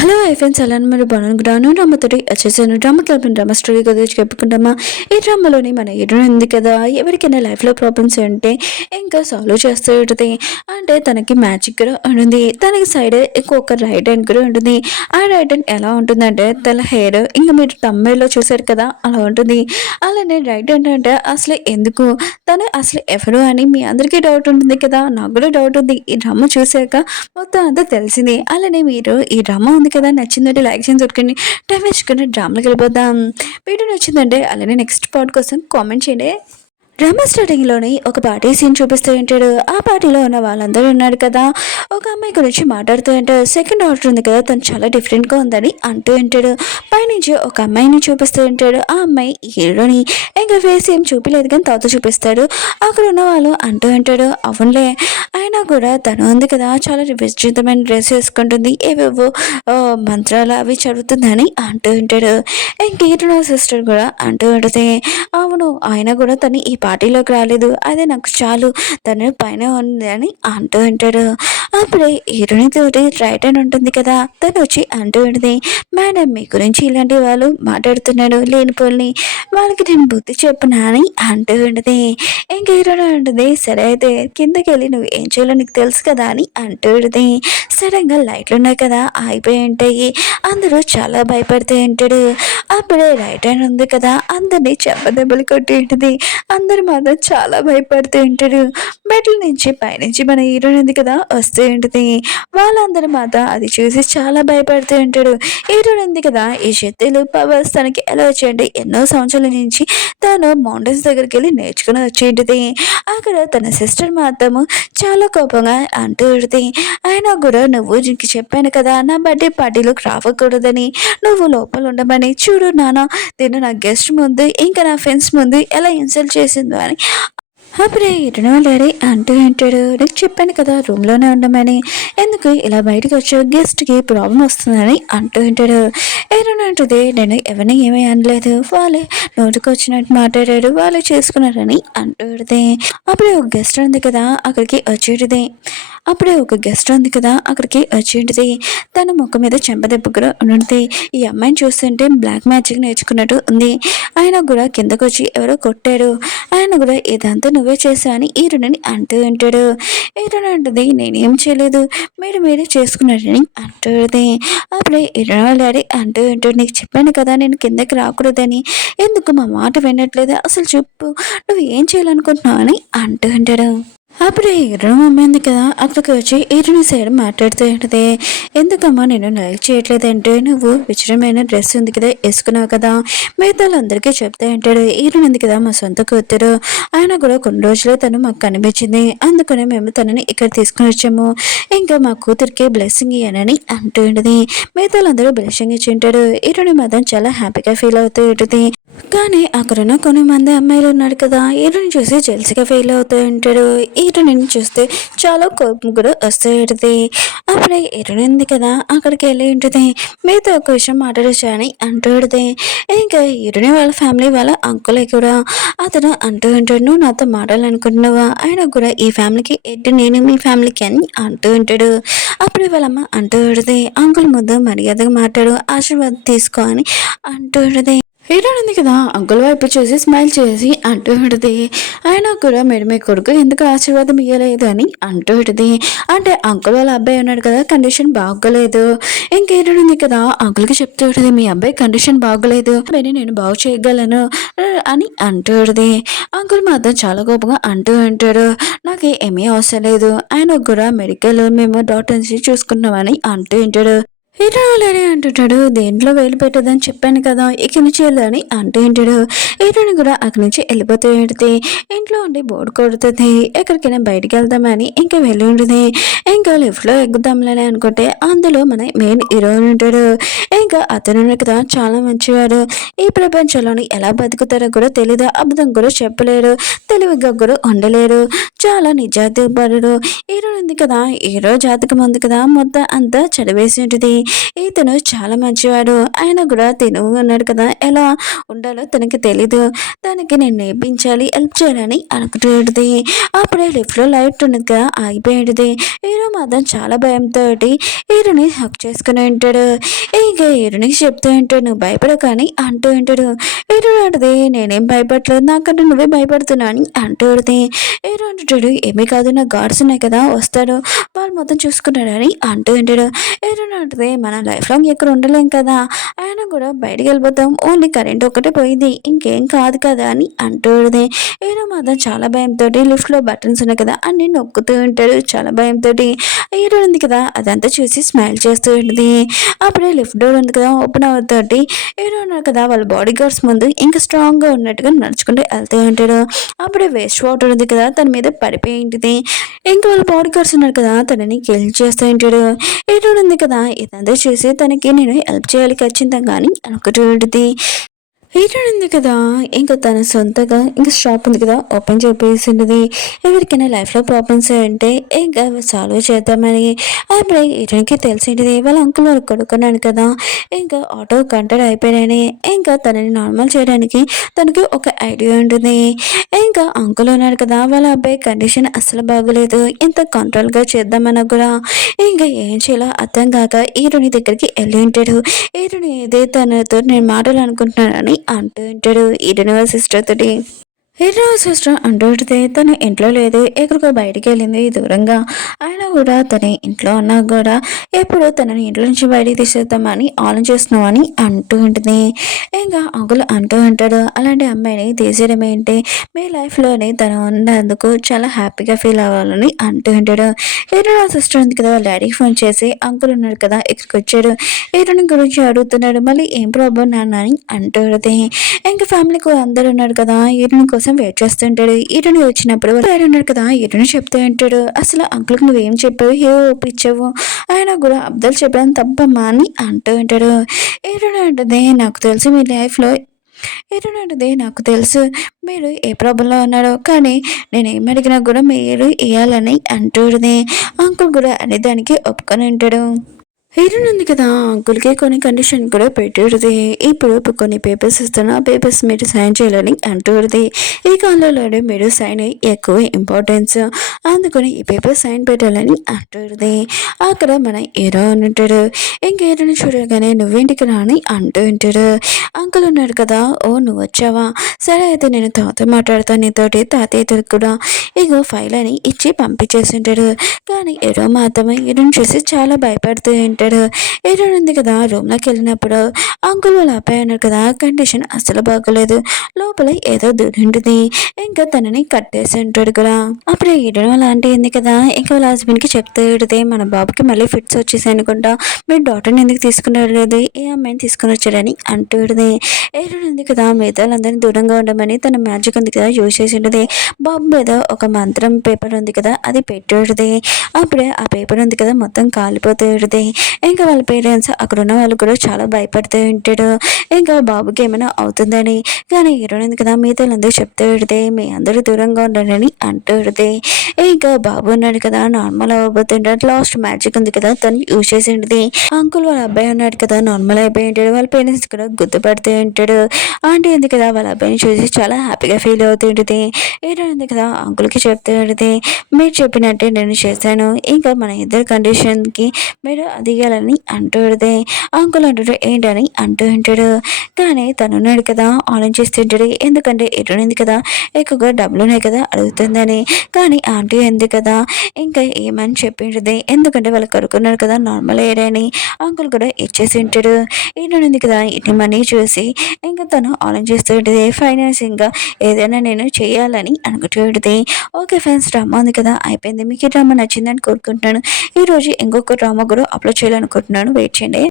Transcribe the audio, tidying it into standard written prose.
Hello friends ఎలా మీరు బాగున్నాను గ్రాను డ్రామాతోటి వచ్చేసాను డ్రామా క్లబ్ డ్రామా స్టోరీ గురించి చెప్పుకుంటామా. ఈ డ్రామాలోని మన హీరో ఉంది కదా, ఎవరికైనా లైఫ్లో ప్రాబ్లమ్స్ ఉంటే ఇంకా సాల్వ్ చేస్తూ ఉంటుంది. అంటే తనకి మ్యాజిక్ కూడా ఉంటుంది, తనకి సైడ్ ఇంకొక రైట్ హ్యాండ్ కూడా ఉంటుంది. ఆ రైట్ హ్యాండ్ ఎలా ఉంటుందంటే తన హెయిర్ ఇంకా మీరు తమ్ముళ్ళలో చూసారు కదా అలా ఉంటుంది. అలానే రైట్ హ్యాండ్ అంటే అసలు ఎందుకు, తను అసలు ఎవరు అని మీ అందరికీ డౌట్ ఉంటుంది కదా, నాకు కూడా డౌట్ ఉంది. ఈ డ్రామా చూసాక మొత్తం అంతా తెలిసింది. అలానే మీరు ఈ డ్రామా ఉంది కదా, నచ్చిందంటే లైక్ చేసి దొరికండి. టైం వేసుకుని డ్రామాకి వెళ్ళిపోదాం. వీడియో నచ్చిందంటే అలానే నెక్స్ట్ పార్ట్ కోసం కామెంట్ చేయండి. డ్రామా స్టార్టింగ్లోని ఒక పార్టీ సీన్ చూపిస్తూ ఉంటాడు. ఆ పార్టీలో ఉన్న వాళ్ళందరూ ఉన్నారు కదా, ఒక అమ్మాయి గురించి మాట్లాడుతూ ఉంటాడు. సెకండ్ ఆర్డర్ ఉంది కదా, తను చాలా డిఫరెంట్గా ఉందని అంటూ ఉంటాడు. పైనుంచి ఒక అమ్మాయిని చూపిస్తూ ఉంటాడు. ఆ అమ్మాయి హీరోని ఇంకా ఫేస్ ఏం చూపించలేదు కానీ తాత చూపిస్తాడు. అక్కడ ఉన్న వాళ్ళు అంటూ ఉంటాడు, అవునులే అయినా కూడా తను ఉంది కదా చాలా విచిత్రమైన డ్రెస్ వేసుకుంటుంది, ఏవేవో మంత్రాలు అవి చదువుతుందని అంటూ ఉంటాడు. ఇంక హీరో సిస్టర్ కూడా అంటూ ఉంటుంది, అవును ఆయన కూడా తను ఈ పార్టీలోకి రాలేదు, అదే నాకు చాలు, తను పైన ఉంది అని అంటూ ఉంటాడు. అప్పుడే హీరోని తోటి రైట్ అని ఉంటుంది కదా, తను వచ్చి అంటూ ఉంటుంది, మేడం మీ గురించి ఇలాంటి వాళ్ళు మాట్లాడుతున్నాడు లేనిపోల్ని, వాళ్ళకి నేను బుద్ధి చెప్పనా అని అంటూ ఉంటుంది. ఇంక హీరోని ఉంటుంది, సరే అయితే కిందకి వెళ్ళి నువ్వు ఏం చేయాలో నీకు తెలుసు కదా అని అంటూ ఉంటుంది. సడన్గా లైట్లు ఉన్నాయి కదా ఆగిపోయి ఉంటాయి, అందరూ చాలా భయపడుతూ ఉంటాడు. అప్పుడే రైట్ హ్యాండ్ ఉంది కదా అందరినీ చెంపదెబ్బలు కొట్టి ఉంటుంది. అందరు మాత్రం చాలా భయపడుతూ ఉంటారు. మెట్ల నుంచి పైనుంచి మన హీరోయిన్ ఉంది కదా వస్తూ ఉంటుంది. వాళ్ళందరూ మాత్రం అది చూసి చాలా భయపడుతూ ఉంటాడు. హీరోయిన్ ఉంది కదా, ఈ శక్తులు పవర్స్ తనకి ఎలా వచ్చాయంటే ఎన్నో సంవత్సరాల నుంచి తను మౌంటైన్స్ దగ్గరికి వెళ్ళి నేర్చుకుని వచ్చి ఉంటుంది. అక్కడ తన సిస్టర్ మాత్రము చాలా కోపంగా అంటూ ఉంటుంది, అయినా కూడా నువ్వు నీకు చెప్పాను కదా నా బర్త్డే పార్టీలోకి రావకూడదని, నువ్వు లోపల ఉండమని, చూడు నాన్న తిను నా గెస్ట్ ముందు ఇంకా నా ఫ్రెండ్స్ ముందు ఎలా ఇన్సల్ట్ చేసిందో అని. అప్పుడే ఇటనో లేడి అంటూ అంటాడు, నీకు చెప్పాను కదా రూమ్లోనే ఉండమని, ఎందుకు ఇలా బయటకు వచ్చావు, గెస్ట్కి ప్రాబ్లం వస్తుందని అంటూ ఉంటాడు. ఏదైనా అంటుంది, నేను ఎవరిని ఏమీ అనలేదు, వాళ్ళే నోటికి వచ్చినట్టు మాట్లాడారు, వాళ్ళు చేసుకున్నారని అంటూ ఉంటుంది. అప్పుడే ఒక గెస్ట్ ఉంది కదా అక్కడికి వచ్చేటిది. అప్పుడే ఒక గెస్ట్ ఉంది కదా అక్కడికి వచ్చేటిది. తన ముఖం మీద చెంపదెబ్బ కూడా ఉంటుంది. ఈ అమ్మాయిని చూస్తుంటే బ్లాక్ మ్యాజిక్ నేర్చుకున్నట్టు ఉంది. ఆయన కూడా కిందకు వచ్చి ఎవరో కొట్టారు, ఆయన కూడా ఇదంతా నువ్వే చేసా అని ఈరునని అంటూ ఉంటాడు. ఈరున అంటుంది, నేనేం చేయలేదు, మీరే చేసుకున్నారని అంటుంది. అప్పుడే ఈరున డాడీ అంటూ ఉంటాడు, నీకు చెప్పాను కదా నేను కిందకి రాకూడదని, ఎందుకు మా మాట వినట్లేదు, అసలు చెప్పు నువ్వు ఏం చేయాలనుకుంటున్నావు అని అంటూ ఉంటాడు. అప్పుడే హీరో మమ్మీ ఉంది కదా అక్కడికి వచ్చి హీరోని సైడ్ మాట్లాడుతూ ఉంటుంది, ఎందుకమ్మా నేను లైక్ చేయట్లేదంటే నువ్వు విచిత్రమైన డ్రెస్ ఉంది కదా వేసుకున్నావు కదా, మిగతా వాళ్ళందరికీ చెప్తా అంటాడు. హీరోని ఉంది కదా మా సొంత కూతురు, ఆయన కూడా కొన్ని రోజులు తను మాకు కనిపించింది, అందుకనే మేము తనని ఇక్కడ తీసుకుని వచ్చాము, ఇంకా మా కూతురికి బ్లెస్సింగ్ ఇయ్యానని అంటూ ఉంటుంది. మిగతా వాళ్ళందరూ బ్లెస్సింగ్ ఇచ్చి ఉంటాడు. హీరోని మాత్రం చాలా హ్యాపీగా ఫీల్ అవుతూ ఉంటుంది. కానీ అక్కడున్న కొన్ని మంది అమ్మాయిలు ఉన్నారు కదా, హీరోని చూసి జెల్సీగా ఫీల్ అవుతూ ఉంటాడు. హీరోయిన్ చూస్తే చాలా కోపం కూడా వస్తూ ఉంటుంది. అప్పుడే హీరోయిన్ ఉంది కదా అక్కడికి వెళ్ళి ఉంటుంది, మీతో ఒక విషయం మాట్లాడచ్చు అని అంటూ ఉంటుంది. ఇంకా హీరోయిన్ వాళ్ళ ఫ్యామిలీ వాళ్ళ అంకులే కూడా అతను అంటూ ఉంటాడు, నువ్వు నాతో మాట్లాడాలనుకుంటున్నావా, అయినా కూడా ఈ ఫ్యామిలీకి ఎటు నేను మీ ఫ్యామిలీకి అని అంటూ ఉంటాడు. అప్పుడే వాళ్ళమ్మ అంటూ ఉంటుంది, అంకుల్ ముందు మర్యాదగా మాట్లాడు, ఆశీర్వాదం తీసుకో అని అంటూ ఉంటుంది. హీరోయిన్ ఉంది కదా అంకుల్ వైపు చూసి స్మైల్ చేసి అంటూ ఉంటుంది, అయినా కూడా మీరు మీ కొడుకు ఎందుకు ఆశీర్వాదం ఇవ్వలేదు అని అంటూ ఉంటుంది. అంటే అంకుల్ వాళ్ళ అబ్బాయి ఉన్నాడు కదా కండిషన్ బాగోలేదు, ఇంక హీరోయిన్ ఉంది కదా అంకుల్కి చెప్తూ ఉంటుంది, మీ అబ్బాయి కండిషన్ బాగోలేదు నేను బాగు చేయగలను అని అంటూ ఉంటుంది. అంకుల్ మాత్రం చాలా కోపంగా అంటూ ఉంటాడు, నాకు ఏమీ అవసరం లేదు, ఆయన కూడా మెడికల్ మేము డాక్టర్స్ చూసుకున్నామని అంటూ ఉంటాడు. హీరోలని అంటుంటాడు, దేంట్లో వేలు పెట్టదని చెప్పాను కదా, ఇక్కడి నుంచి వెళ్ళని అంటూ ఉంటాడు. హీరోని కూడా అక్కడి నుంచి వెళ్ళిపోతూ ఉంటుంది. ఇంట్లో ఉండి బోర్డు కొడుతుంది, ఎక్కడికైనా బయటికి వెళ్దామని ఇంకా వెళ్ళి ఉంటుంది. ఇంకా లిఫ్ట్లో ఎక్కుదాంలని అనుకుంటే అందులో మన మెయిన్ హీరోయిన్ ఉంటాడు. ఇంకా అతను కదా చాలా మంచివాడు, ఈ ప్రపంచంలోని ఎలా బతుకుతారో కూడా తెలీదు, అబద్ధం కూడా చెప్పలేరు, తెలివిగా కూడా ఉండలేరు, చాలా నిజాయితీ పరుడు. హీరో ఉంది కదా, హీరో జాతకం ఉంది కదా మొత్తం అంతా చదివేసి ఉంటుంది. ఇతను చాలా మంచివాడు. ఆయన కూడా తిను ఉన్నాడు కదా! ఎలా ఉండాలో తనకి తెలీదు. తనకి నేను నేర్పించాలి, హెల్ప్ చేయాలని అనుకుంటూ అప్పుడే లిఫ్ట్‌లో లైట్ ఉన్నది కదా! ఆగిపోయి హీరో మాత్రం చాలా భయంతోటి హీరోని హగ్ చేసుకొని ఉంటాడు. ఇక హీరోనికి చెప్తూ ఉంటాడు, "నువ్వు భయపడకు" అని అంటూ ఉంటాడు. హీరో అంటది, "నేనేం భయపడట్లేదు. నాకంటే నువ్వే భయపడుతున్నావు" అని అంటూ ఉంటది. హీరో అంటుంటాడు, "ఏమీ కాదు, నాకు గార్డ్స్ ఉన్నాయి కదా! వస్తారు. వాళ్ళు మొత్తం చూసుకుంటారని" అంటూ ఉంటాడు. హీరో అంటది, "మన లైఫ్ లాంగ్ ఇక్కడ ఉండలేం కదా! అయినా కూడా బయటికెళ్ళిపోతాం. ఓన్లీ కరెంట్ ఒక్కటే పోయింది. ఇంకేం కాదు కదా!" అని అంటూ ఉంటది. హీరో మాత్రం చాలా భయంతోటి లిఫ్ట్‌లో బటన్స్ ఉన్నాయి కదా! అన్నీ నొక్కుతూ ఉంటాడు చాలా భయంతోటి. హీరో ఉంది కదా! అదంతా చూసి స్మైల్ చేస్తూ ఉంటది. అప్పుడే లిఫ్ట్ డోర్ ఉంది కదా! ఓపెన్ అవ్వతోటి హీరో ఉన్నారు కదా! వాళ్ళ బాడీ గార్డ్స్ ముందు ఇంకా స్ట్రాంగ్‌గా ఉన్నట్టుగా నడుచుకుంటూ వెళ్తూ ఉంటాడు. అప్పుడే వేస్ట్ వాటర్ ఉంది కదా! తన మీద పడిపోయి ఉంటది. ఇంకా వాళ్ళ బాడీ గార్డ్స్ ఉన్నారు కదా! తనని కిల్ చేస్తూ ఉంటాడు. హీరో ఉంది కదా! ఇదంతా చూసి తనకి నేను హెల్ప్ చేయాలి ఖచ్చితంగా అని అనుకుంటూ ఉంటది. హీరోయిన్ ఉంది కదా! ఇంక తన సొంతగా ఇంక షాప్ ఉంది కదా! ఓపెన్ చేసేసింది. ఎవరికైనా లైఫ్‌లో ప్రాబ్లమ్స్ ఉంటే ఇంక సాల్వ్ చేద్దామని. అప్పుడే హీరోయిన్‌కి తెలిసింది వాళ్ళ అంకుల్ వాళ్ళ కొడుకున్నాడు కదా! ఇంకా ఆటో కంటర్ అయిపోయాడని ఇంకా తనని నార్మల్ చేయడానికి తనకి ఒక ఐడియా ఉంటుంది. ఇంకా అంకుల్ ఉన్నాడు కదా! వాళ్ళ అబ్బాయి కండిషన్ అస్సలు బాగోలేదు. ఎంత కంట్రోల్‌గా చేద్దామన్నా కూడా ఇంక ఏం చేయాలో అర్థం కాక హీరోయిన్ దగ్గరికి ఎళ్లి ఉంటాడు. హీరోయిన్ ఏదో తనతో నేను మాట్లాడాలనుకుంటున్నానని అంటూ ఉంటాడు ఈడెన్ వాళ్ళ సిస్టర్ తోటి. హీరో సిస్టర్ అంటుంటే తన ఇంట్లో లేదు, ఎక్కడికో బయటికెళ్ళింది దూరంగా. అయినా కూడా తన ఇంట్లో ఉన్నా కూడా ఎప్పుడు తనని ఇంట్లో నుంచి బయటికి తీసేద్దామని ఆలోచిస్తున్నామని అంటూ ఉంటుంది. ఇంకా అంకుల్ అంటూ ఉంటాడు, "అలాంటి అమ్మాయిని తీసేయడం ఏంటి? మీ లైఫ్‌లోని తను ఉన్నందుకు చాలా హ్యాపీగా ఫీల్ అవ్వాలని" అంటూ ఉంటాడు. హీరో సిస్టర్ ఉంది కదా! వాళ్ళ డాడీకి ఫోన్ చేసి, "అంకుల్ ఉన్నాడు కదా! ఇక్కడికి వచ్చాడు. హీరోని గురించి అడుగుతున్నాడు. మళ్ళీ ఏం ప్రాబ్లం నాన్న" అని అంటూ ఉంటది. ఇంకా ఫ్యామిలీకి అందరూ ఉన్నారు కదా! హీరోయిన్ కోసం వెయిట్ చేస్తుంటాడు. హీరోయిన్ వచ్చినప్పుడు వాళ్ళ డాడీ ఉన్నాడు కదా! హీరోయిన్ చెప్తూ ఉంటాడు, "అసలు అంకుల్‌కి నువ్వేం చెప్పావు? ఏ హోప్ ఇచ్చావు? అయినా కూడా అబద్ధాలు చెప్పడం తప్పమ్మా" అని అంటూ ఉంటాడు. హీరోయిన్ అంటది, "నాకు తెలుసు మీరు ఏ ప్రాబ్లంలో ఉన్నారో. కానీ నేనేం అడిగినా కూడా మీరు ఇయ్యాలని" అంటూ ఉంటది. అంకుల్ కూడా అనే దానికి ఒప్పుకొని ఉంటాడు. హీరోయిన్ ఉంది కదా! అంకుల్‌కి కొన్ని కండిషన్ కూడా పెట్టిర్రు. ఇప్పుడు కొన్ని పేపర్స్ ఇస్తాను. ఆ పేపర్స్ మీరు సైన్ చేయాలని అంటుర్రు. ఈ కాలంలోనే మీరు సైన్ ఎక్కువ ఇంపార్టెన్స్. అందుకని ఈ పేపర్ సైన్ పెట్టాలని అంటుర్రు. అక్కడ మన హీరో ఉంటాడు. ఇంక హీరోని చూడగానే "నువ్వేంటి ఇక్కడ" అని అంటూ ఉంటాడు. అంకుల్ ఉన్నాడు కదా! "ఓ నువ్వొచ్చావా? సరే అయితే నేను తాతతో మాట్లాడతాను నీతోటి." తాతయ్యతో కూడా ఇగో ఫైల్ అని ఇచ్చి పంపించేసుంటాడు. కానీ హీరో మాత్రమే హీరోని చూసి చాలా భయపడుతూ ఉంటాడు. హీరోయిన్ ఉంది కదా! రూమ్‌లోకి వెళ్ళినప్పుడు అంకుల్ వాళ్ళ అబ్బాయి ఉన్నాడు కదా! కండిషన్ అస్సలు బాగోలేదు. లోపల ఏదో దూరింటుంది. ఇంకా తనని కట్టేసి ఉంటాడు కూడా. అప్పుడు హీరోయిన్ వాళ్ళ ఆంటీ ఉంది కదా! ఇంకా వాళ్ళ హస్బెండ్‌కి చెప్తూ ఉంటది, "మన బాబుకి మళ్ళీ ఫిట్స్ వచ్చేసాయి అనుకుంటా. మీరు డాక్టర్‌ని ఎందుకు తీసుకుని రాలేదు? ఏ అమ్మాయిని తీసుకొని వచ్చారని" అంటూ ఉంటది. హీరోయిన్ ఉంది కదా! మిగతా వాళ్ళందరిని దూరంగా ఉండమని తన మ్యాజిక్ ఉంది కదా! యూజ్ చేసి ఉంటది. బాబు మీద ఒక మంత్రం పేపర్ ఉంది కదా! అది పెట్టి ఉంటది. అప్పుడే ఆ పేపర్ ఉంది కదా! మొత్తం కాలిపోతూ ఉంటది. ఇంకా వాళ్ళ పేరెంట్స్ అక్కడున్న వాళ్ళు కూడా చాలా భయపడుతూ ఉంటాడు. ఇంకా బాబుకి ఏమైనా అవుతుందని. కానీ హీరోయిన్ ఉంది కదా! మిగతా వాళ్ళందరూ చెప్తూ ఉంటది, "మీ అందరూ దూరంగా ఉండండని" అంటూ ఉంటది. ఇంకా బాబు ఉన్నాడు కదా! నార్మల్ అవ్వబోతుంటాడు. లాస్ట్ మ్యాజిక్ ఉంది కదా! తను యూజ్ చేసి ఉంటది. అంకుల్ వాళ్ళ అబ్బాయి ఉన్నాడు కదా! నార్మల్ అయిపోయి ఉంటాడు. వాళ్ళ పేరెంట్స్ కూడా గుర్తుపడుతూ ఉంటాడు. ఆంటీ ఉంది కదా! వాళ్ళ అబ్బాయిని చూసి చాలా హ్యాపీగా ఫీల్ అవుతూ ఉంటది. హీరోయిన్ ఉంది కదా! అంకుల్‌కి చెప్తూ ఉంటది, "మీరు చెప్పినట్టే నేను చేశాను. ఇంకా మన ఇద్దరి కండిషన్‌కి మీరు అది ఇయ్యాలని" అంటూ ఉంటది. అంకుల్ అంటాడు, "ఏంటని" అంటూ ఉంటాడు. కానీ తనున్నాడు కదా! ఆలోచిస్తుంటాడు. ఎందుకంటే హీరోయిన్ ఉంది కదా! ఎక్కువగా డబ్బులున్నాయి కదా! అడుగుతుందని. కానీ ఆంటీ ఉంది కదా! ఇంకా ఏమని చెప్పి ఉంటది. ఎందుకంటే వాళ్ళ కొడుకున్నాడు కదా! నార్మల్ అయ్యాడని. అంకుల్ కూడా ఇచ్చేసి ఉంటాడు. హీరోయిన్ ఉంది కదా! ఇన్ని మనీ చూసి ఇంకా తను ఆలోచిస్తూ ఉంటది. ఫైనాన్సింగ్‌గా ఏదైనా నేను చేయాలని అనుకుంటూ ఉంటది. ఓకే ఫ్రెండ్స్, డ్రామా ఉంది కదా! అయిపోయింది. మీకు ఈ డ్రామా నచ్చిందని కోరుకుంటున్నాను. ఈరోజు ఇంకొక డ్రామా కూడా అప్లోడ్ చేయాలనుకుంటున్నాను. వెయిట్ చేయండి.